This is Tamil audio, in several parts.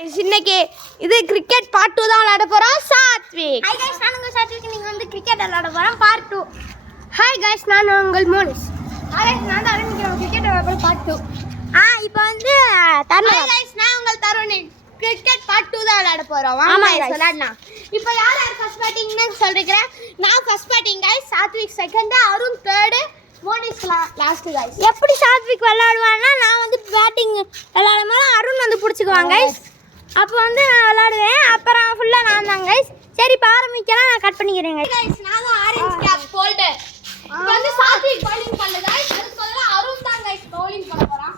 இன்னைக்கு இது கிரிக்கெட் பார்ட் 2 தான் விளையாட போறோம். சாத்விக். ஹாய் गाइस, நான் உங்க சாத்விக். நீங்க வந்து கிரிக்கெட் விளையாட போறோம் பார்ட் 2. ஹாய் गाइस, நான் உங்கள் மோனிஸ். ஹாய் गाइस, நான் தான் ஆரம்பிக்கிறேன் கிரிக்கெட் விளையாட போறோம் பார்ட் 2. இப்போ வந்து தருண். ஹாய் गाइस, நான் உங்கள் தருண். கிரிக்கெட் பார்ட் 2 தான் விளையாட போறோம். ஆமா வாங்க guys. விளையாடலாம். இப்போ யார் ஃபர்ஸ்ட் பேட்டிங்னு சொல்றீங்க? நான் first batting guys, Sathvik second, Arun third, Monis last guys. எப்படி சாத்விக் விளையாடுவான்னா நான் வந்து பேட்டிங் விளையாடும்போது அருண் வந்து பிடிச்சிக்குவாங்க guys. அப்போ வந்து நான் விளையாடுவேன். அப்புறம் ஃபுல்லாக நான் தான் guys. சரி இப்போ ஆரம்பிக்கலாம். நான் கட் பண்ணிக்கிறேன் guys. गाइस, நான் தான் ஆரஞ்சு கேப் ஹோல்டர். இப்போ வந்து சாத்விக் bowling பண்ணல गाइस. அதுக்கு பதிலா அருண் தான் गाइस bowling பண்ண போறான்.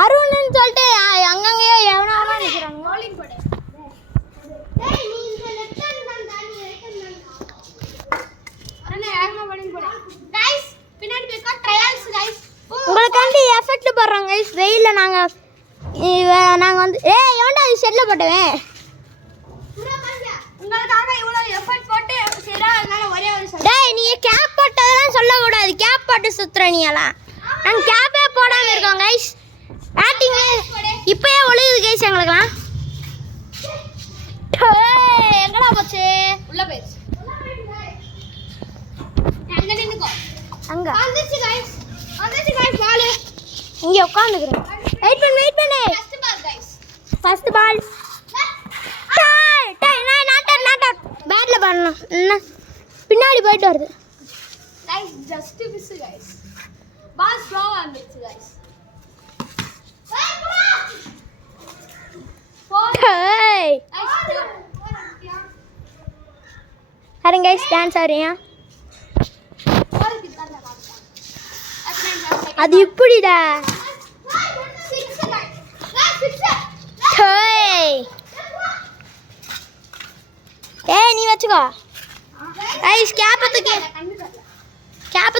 அருண்னு சொல்லிட்டு அங்கங்கேயோ எவனாவா நிற்கிறாங்க. bowling போடு. டேய் நீ இந்த லெஃப்ட் ஹேண்ட் தான் தானி ரைட் ஹேண்ட் தான். அண்ணா யாரமா bowling போடு. गाइस பின்னாடி போய் ட்ரையல்ஸ் गाइस. உங்களுக்காண்டி எஃபெக்ட் போடுறோம் guys. வெயில்ல நாங்கள் வந்து எவன்டா இது செல்ல போட்டவன். உங்களுக்காக இவ்வளவு எஃபர்ட் போட்டு சரியா அதனால ஒரே ஒரு டேய் நீ கேப் போட்டதெல்லாம் சொல்லக்கூடாது. கேப் போட்டு சுத்துற நீ எல்லாம். நாங்கள் கேப்பே போடாமல் இருக்கோம் கைஸ். பேட்டிங் இப்போயே ஒழுகுது கைஸ் எங்களுக்குலாம். எங்கடா போச்சு? உள்ள போயிடுச்சு. அங்க நின்னுக்கோ. அங்க வந்துச்சு गाइस. வந்துச்சு गाइस பால். இங்கே உட்காந்துக்கிறேன். வெயிட் பண்ணு. First ball guys. First ball. Not பேட்ல பண்ணணும். என்ன பின்னாடி போயிட்டு வருது guys just miss guys. Ball ஸ்லோவா வந்துச்சு गाइस. அரங்க கைஸ் டான்ஸ் ஆடுறியா? அது இப்படிடா. நீ வச்சுக்கோ கைஸ். கேப்பை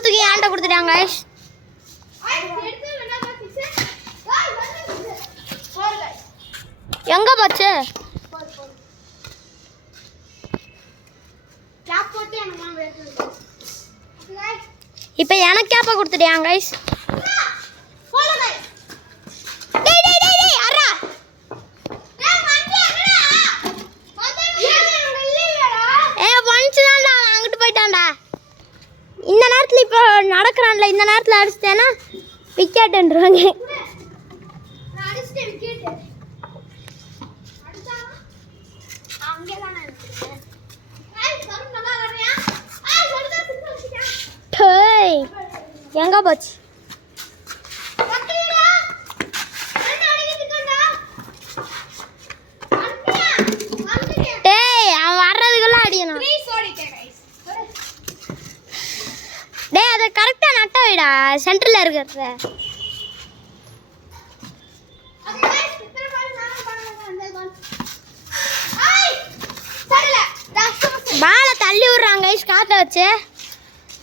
தூக்கி ஆண்ட கொடுத்துட்டாங்க கைஸ். எங்க போச்சு? இப்போ எனக்கு கேப்பை கொடுத்துட்டியாங்க கைஸ். இந்த நேரத்தில் இப்போ நடக்கிறான்ல, இந்த நேரத்தில் அடிச்சிட்டேன்னா விக்கெட்டுன்றாங்க. எங்க போச்சு? டேய் அவன் வர்றதுக்கெல்லாம் அடிக்கணும். டேய் அதை கரெக்டாக நட்ட வைடா, சென்டரில் இருக்கிறத. பாலை தள்ளி விட்றாங்க கைஸ் காற்றை வச்சு.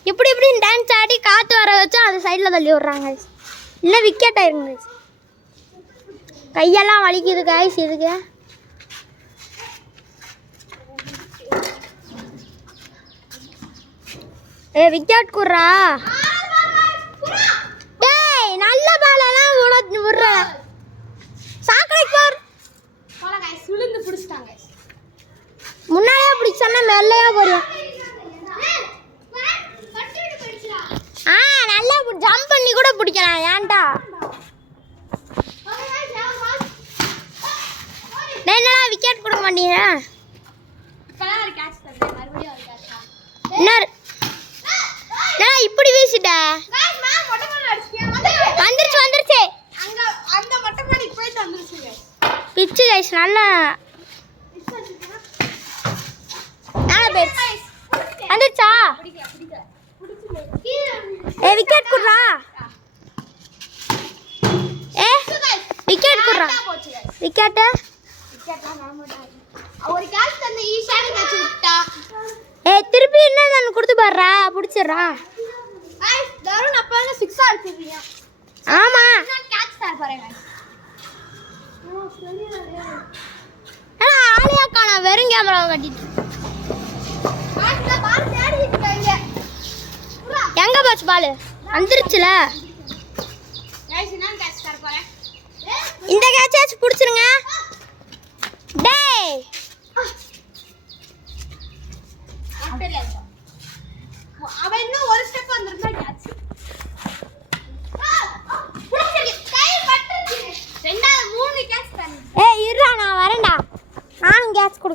இப்படின்னு டான்ஸ் ஆடி காற்று வர வச்சு அந்த சைடில் தள்ளி விட்றாங்க கைஸ். இல்லை விக்கெட் ஆயிருங்க கைஸ். கையெல்லாம் வலிக்குது கைஸ் இதுக்கு. விக்கெட் குடுறா. டேய் நல்ல பாலெல்லாம் விடுற. சாக்கடைக்கு போர். சுளுந்து பிடிச்சிட்டாங்க. முன்னாடியே பிடிச்சோன்னா மெல்லையா போறியா? நல்லா ஜம்ப் பண்ணி கூட பிடிக்கலாம். ஏன்டா என்னடா விக்கெட் கொடுக்க மாட்டீங்க? இப்படி வீசிட்ட. வந்துருச்சு. பிச்சு கைஸ் நல்லா வந்துருச்சா? விக்கெட் குடுறா. விக்கெட் குடுறா. விக்கெட் ஒரு கேட்ச் அந்த ஈஷானி கேட்ச் விட்டா. திருப்பி என்ன நான் கொடுத்து பாடுறா பிடிச்சிடுறா. தருண் அப்பா வந்து 6 அடிச்சிருக்கீங்க. ஆமா கேட்ச் தர போறேன். ஆளையா காணா, வெறும் கேமராவை கட்டிட்டு. எங்க போச்சு பால்? வந்துருச்சுல. இந்த கேட்சாச்சும் பிடிச்சிருங்க.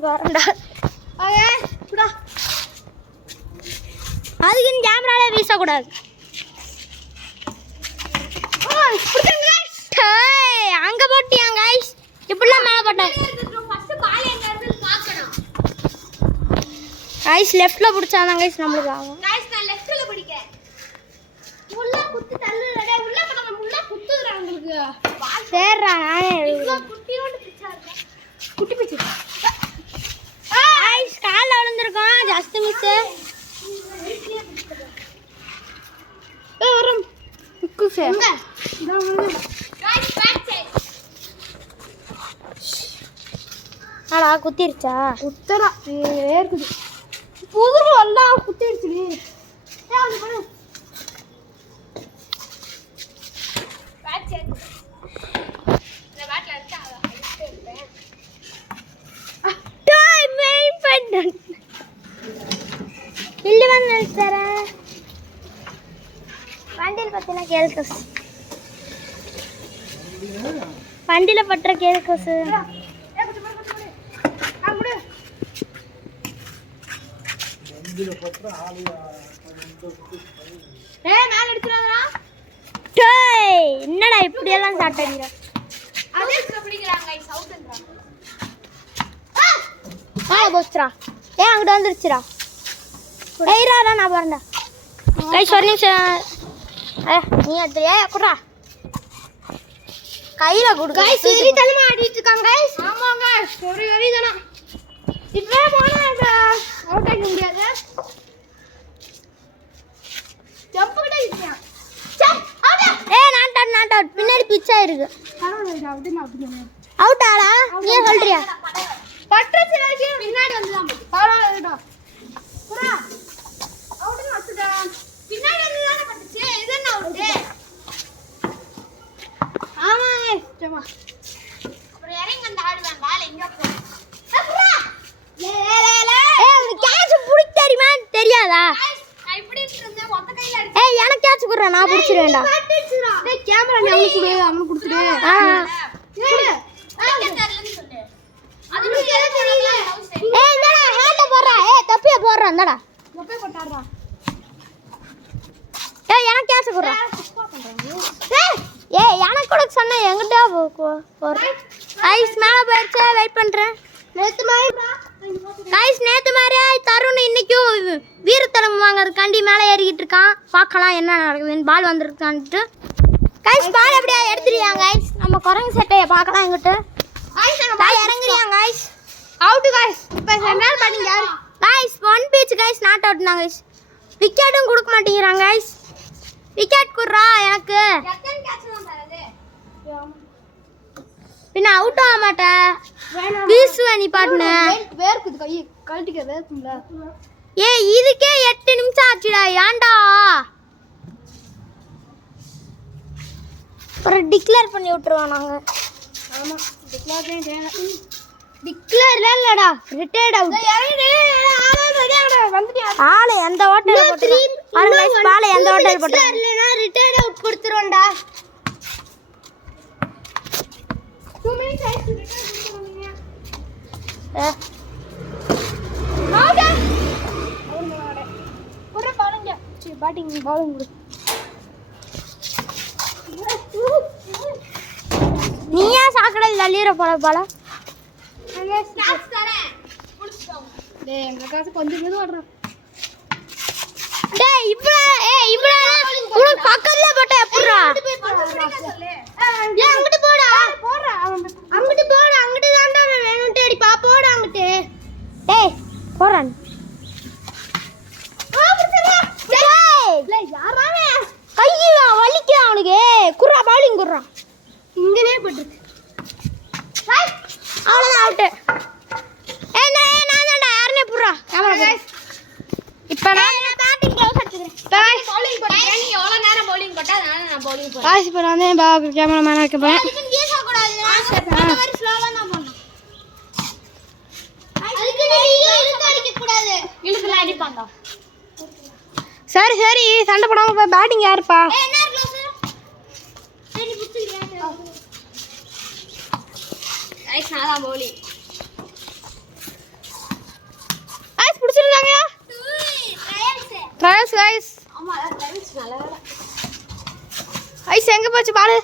கொடுக்க வரேன்டா. அதுக்குன்னு கேமராலே வீசக்கூடாது. அங்க போட்டியாங்க கைஸ், இப்படிலாம் மேலே போட்டேன் கைஸ். லெஃப்ட்ல பிடிச்சாதான் கைஸ் நம்மளுக்கு ஆகும். நான் லெஃப்ட்ல பிடிக்கிறேன். முள்ள குத்து தள்ளுறடே, உள்ள போடாம முள்ள குத்துறா உங்களுக்கு. சேர்றா நானே குட்டியோட பிச்சா இருக்கு. குட்டி பிச்சு கைஸ். கால்ல விழுந்திருக்கோம், ஜஸ்ட் மிஸ். வரும் குசே கைஸ் பேக் சைடு. ஆடா குத்திருச்சா? குத்துறா இருக்குது. புதுரு எல்லாம் குத்திடுச்சுடி. ஏய் வந்து பாரு. Back side. இந்த பேட்ல அடிச்சா அடிச்சிட்டே இருப்பேன். டைம் வெயிட் பண்ணு. இல்ல வந்து தர வண்டியில் பத்தினா கேள்கஸ். வண்டியில் பற்ற கேள்கஸ். என்னடா இப்படி எல்லாம் சாப்பிட்டீங்க? போச்சுரா. அங்கிட்ட வந்துருச்சுரா. ஏய்ரா நான் பாருண்டா கைஸ். ஒரு நிமிஷம். நீ எடுத்துறியா குடுறா. கையில குடு கைஸ். வெறி தலமா ஆடிட்டு இருக்காங்க கைஸ். ஆமாங்க, ஒரு வெறி தானா. இப்பவே போனா அவுட் ஆக முடியாது. ஜம்ப் கிட்ட இருக்கேன். Not out. பின்னாடி பிச்சா இருக்கு. அவுட் ஆடா நீ சொல்றியா? பட்றச்சு வரைக்கும் பின்னாடி வந்துதான் பரவாயில்லை. புரா அவுட்னு வச்சுடா. பின்னாடி வந்து தான பட்டுச்சு. இது என்ன அவுட்? ஆமா சும்மா. அப்புறம் இறங்கி வந்து ஆடுவாங்க. பால் எங்க போகுது? புரா உனக்கு கேட்ச் புடிக்க தெரியுமா? தெரியாதா? நான் இப்படி இருந்தேன் ஒத்த கையில அடிச்சு. எனக்கு கேட்ச் குடுறா, நான் புடிச்சிரேன்டா. டேய் கேமரா நீ அவனுக்கு குடு, அவனுக்கு கொடுத்துடு. குடு. தெரியலன்னு சொல்லு. அது நீ எது தெரியல. இந்தடா ஹேண்ட போடுறா. தப்பிய போடுறா. இந்தடா மொப்பே போட்டாடுறா. எனக்கு கேட்ச் குடுறா. எனக்கு கூட சொன்ன எங்கிட்ட போடுறேன். ஐஸ் மேலே போயிடுச்சு. வெயிட் பண்ணுறேன். நேத்து மாதிரி கைஸ் நேற்று மாதிரி தருண் இன்னைக்கும் வீரத்தலம் வாங்கறதுக்காண்டி மேலே ஏறிக்கிட்டு இருக்கான். பார்க்கலாம் என்ன நடக்குதுன்னு. பால் வந்துருக்கான்ட்டு கைஸ். பால் எப்படியா எடுத்துருவாங்க கைஸ். நம்ம குரங்கு சட்டையை பார்க்கலாம் எங்கிட்ட. இறங்குறியாங்க கைஸ். Out guys. இப்போ சென்றால் பண்ணீங்க guys. 1 beach guys. Not out தான் கைஸ். விக்கெட்டும் கொடுக்க மாட்டேங்கிறாங்க கைஸ். விக்கெட் குடுறா எனக்கு. எத்தனை கேட்ச் தான் தரது? பின்ன அவுட் ஆக மாட்டேன். வீசுவேன் நீ பாட்டுன்னு. வேர்க்குது கை கழட்டிக்க வேர்க்கும்ல. இதுக்கே 8 நிமிஷம் ஆச்சுடா. ஏன்டா ஒரு டிக்ளேர் பண்ணி விட்டுருவோம் நாங்க. ஆமா டிக்ளேர் இல்லடா, ரிட்டையர்ட் அவுட். ஆளு எந்த ஹோட்டல்ல போட்டு பாருங்க गाइस. பால் எந்த ஹோட்டல்ல போட்டு இல்லனா ரிட்டையர்ட் அவுட் கொடுத்துறோம்டா. 2 மினிட்ஸ் ஆயிடுச்சு. ரிட்டையர்ட் கொடுத்துறீங்க. ஆடா அவன் மாடே ஒரு பாருங்க. சரி பேட்டிங் பாலிங் கொடு. நீயா சாக்கடையில் தள்ளிற போல பால. ஸ்நாக்ஸ் தரேன் புடிச்சுக்கோங்க. டேய் எங்க காசு கொஞ்சம் மெது ஓடுறா. டேய் இவ்ளோ உனக்கு பக்கத்துல போட்ட எப்பறா? ஏய் அங்கிட்டு போடா. போடா அங்கிட்டு போடா. அங்கிட்டு தான்டா நான் வேணும் தேடி பா. போடா அங்கிட்டு. டேய் போறான். டேய் யாரானே கையில வலிக்குது அவனுக்கு. குர்ரா பாலிங் குர்ரா. இங்கனே போட்டுருக்கு. அவ்வளவுதான் அவுட். நான் தான்டா யாரனே புறா. கேமரா गाइस இப்போ நான் பேட்டிங் க்ளவுஸ் எடுத்துக்கிறேன். bowling போட்டேன். நீ எவ்வளவு நேரம் bowling போட்டா நான் bowling போறேன். गाइस இப்போ நான் தான் கேமராமேனா இருக்க போறேன். அதுக்கு வீச கூடாது. அந்த மாதிரி ஸ்லோவா தான் போடணும். அதுக்கு நீ இழுத்து அடிக்க கூடாது. இழுத்து அடிப்பாங்க. சரி சண்டை போடாம போய் பேட்டிங் யாருப்பா? என்ன க்ளோஸ்? சரி புடிச்சியா? गाइस நான் தான் bowling. ஐஸ் எங்கே போச்சு பால்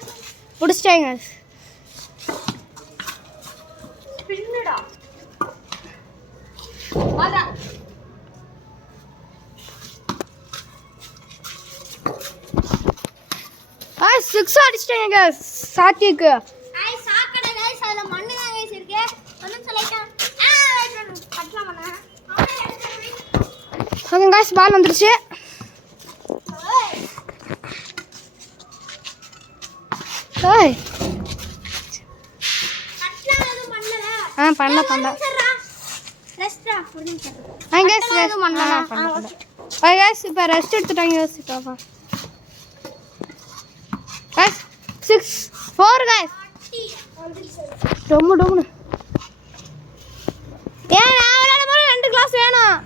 பிடிச்சிட்டாங்க பின்னுடா அதான் சிக்ஸ் அடிச்சிட்டாங்க சாத்தியக்கு ஐஸ் சாக்கடை கைஸ் அதுல மண்ணு தான் கைஸ் இருக்கு ஒண்ணும் சொல்லிட்டேன் கட்டலாம் பண்ண ஓகே காய்ஸ் பால் வந்துருச்சு ஓய் கட்டலாம் எதுவும் பண்ணல பண்ண ரெஸ்டா புரிஞ்சு கேஸ் எதுவும் பண்ணல கேஸ் இப்போ ரெஸ்ட் எடுத்துட்டாங்க யோசிப்பாப்பா guys 6-4 guys டொம்னு ஏன் நான் விளையாட போற 2 கிளாஸ் வேணும்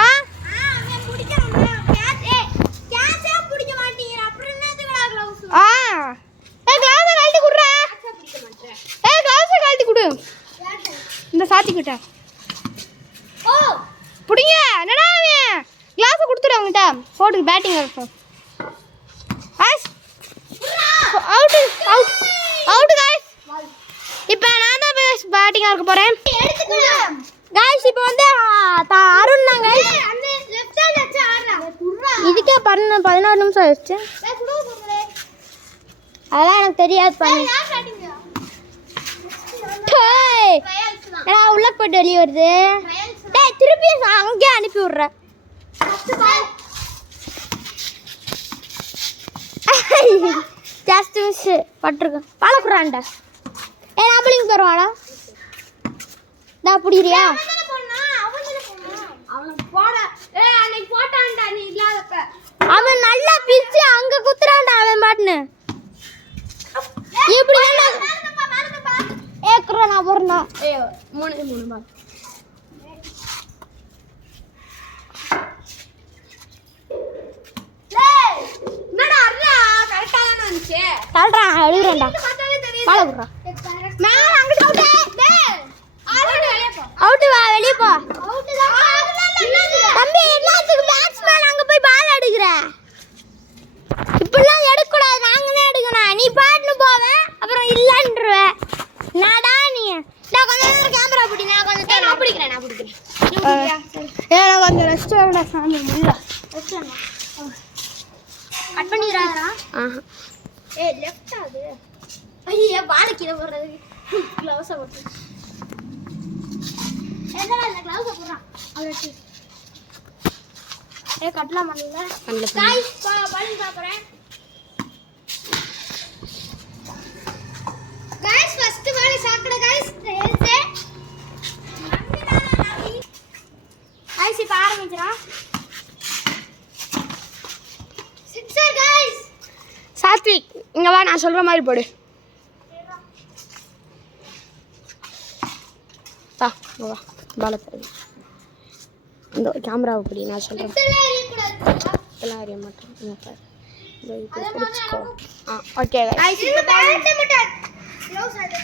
அவன் பிடிக்கறான் கேட்சே பிடிக்க மாட்டீங்க அப்புறம் என்னது கிளாஸ் கிளாஸ் கழட்டி குடுறா பிடிக்க மாட்டேன் கிளாஸ் கழட்டி குடு இந்த சாத்தி கிட்ட ஓ புடிங்க என்னடா அவன் கிளாஸ் கொடுத்துடு அவங்கிட்ட போட்டு பேட்டிங் இருக்கும் அவுட் गाइस இப்போ நான் தான் பேட்டிங் ஆக போறேன் गाइस இப்போ வந்து அருண் தான் गाइस அந்த லெஃப்ட் சைடு வச்சு ஆடுறா குர்ரா இதுக்கே 16 நிமிஷம் ஆயிடுச்சு குடு குடு அதெல்லாம் எனக்கு தெரியாது பண்ணு யார் ஸ்டார்டிங் ட்ரையல்ஸ் தான் ஏன்னா உள்ள போயிட்டு வெளிய வருது ட்ரையல்ஸ் டேய் திருப்பி அங்கே அனுப்பி விடுறேன் ஃபர்ஸ்ட் பால் ஜஸ்ட் மிஸ் பட்டிருக்கு பாலக்குறான்டா நான் பிள்ளைங்க தருவாடா நான் பிடிக்கிறியா அவன் போனா அவன் போட அன்னைக்கு போட்டான்டா நீ இல்லாதப்ப அவன் நல்லா பிரிச்சு அங்க குத்துறான்டா அவன் பாட்டுன்னு இப்படி ஏக்குறா நான் போறேன்டா மூணு பால் என்னடா அர்ரா கரெக்ட்டா தான் வந்துச்சு தள்ளுறா எழுதுறேன்டா பார்த்தாலே தெரியுது பாலக்குறா மேல அங்க அவுட் டேய் ஆல்ரெடி வெளிய போ அவுட் வா வெளிய போ அவுட் தான் தம்பி எல்லாத்துக்கும் பேட்ஸ்மேன் அங்க போய் பால் எடுக்குற இப்படிலாம் எடுக்க கூடாது நாங்க தான் எடுக்கணும் நீ பாட்டுன்னு போவ அப்புறம் இல்லன்றவ நாடா நீ நான் கொஞ்ச நேரம் கேமரா பிடி நான் கொஞ்சம் நான் பிடிக்கிறேன் நான் பிடிக்கிறேன் எனக்கு கொஞ்சம் ரெஸ்ட் வேணும்டா சாமி முடியல கட் பண்ணிடுறாரா ஆஹா ஏய் லெஃப்ட் அது ஐயா பால் கீழ போடுறது க்ளவுஸ் போட்டு என்னடா இந்த க்ளவுஸ் போடுறான் அவளுக்கு கட்டலாம் பண்ணல गाइस பால் பாக்குறேன் गाइस ஃபர்ஸ்ட் பால் சாக்கட गाइस ரேஸ் गाइस இப்ப ஆரம்பிச்சறோம் சிக்ஸர் गाइस சாத்விக் இங்க வா நான் சொல்ற மாதிரி போடு வா இங்க வா பால தரு இந்த கேமராவை பிடி நான் சொல்றேன் இதெல்லாம் எரிய கூடாது இதெல்லாம் அறிய மாட்டேன் இங்க பாரு இந்த இது பிடிச்சுக்கோ ஓகே गाइस இந்த பேட் மட்டும் க்ளோஸ் ஆயிடு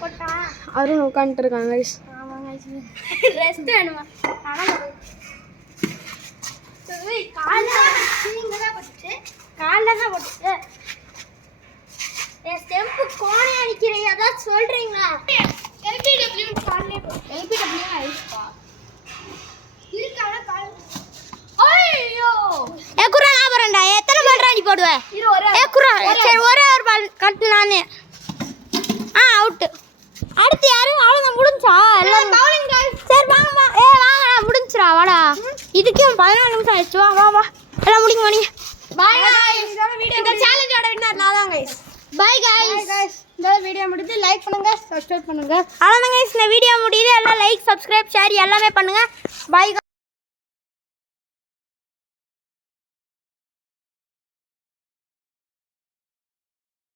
போட்டா அருண் உட்காந்துட்டு இருக்காங்க guys ஆமா गाइस ரெஸ்ட் வேணுமா ஏய் கால்ல நீங்க தான் போட்டு கால்ல தான் போட்டு ஸ்டெம்ப் கோணே அடிக்கிறீங்க அதான் சொல்றீங்களா LPW கால்லே LPW ஐஸ்பா இருக்கால கால் ஐயோ ஏ குறா நான் போறேன்டா எத்தனை பால் ராணி போடுவ இரு ஒரு ஏ குறா சரி ஒரே ஒரு பால் கட்டு நானே அவுட் அடுத்து யாரு அவ்வளவுதான் முடிஞ்சா எல்லாம் பவுலிங் गाइस சரி வாங்கம்மா வாங்க முடிஞ்சிரா வாடா இதுக்கே 14 நிமிஷம் ஆயிடுச்சு வா வா வா எல்லாம் முடிங்க வாங்க பை गाइस இந்த சேலஞ்சோட வின்னர் நான் தான் गाइस பை गाइस இந்த வீடியோ முடிஞ்சு லைக் பண்ணுங்க சப்ஸ்கிரைப் பண்ணுங்க அவ்வளவுதான் गाइस இந்த வீடியோ முடியுது எல்லாம் லைக் சப்ஸ்கிரைப் ஷேர் எல்லாமே பண்ணுங்க பை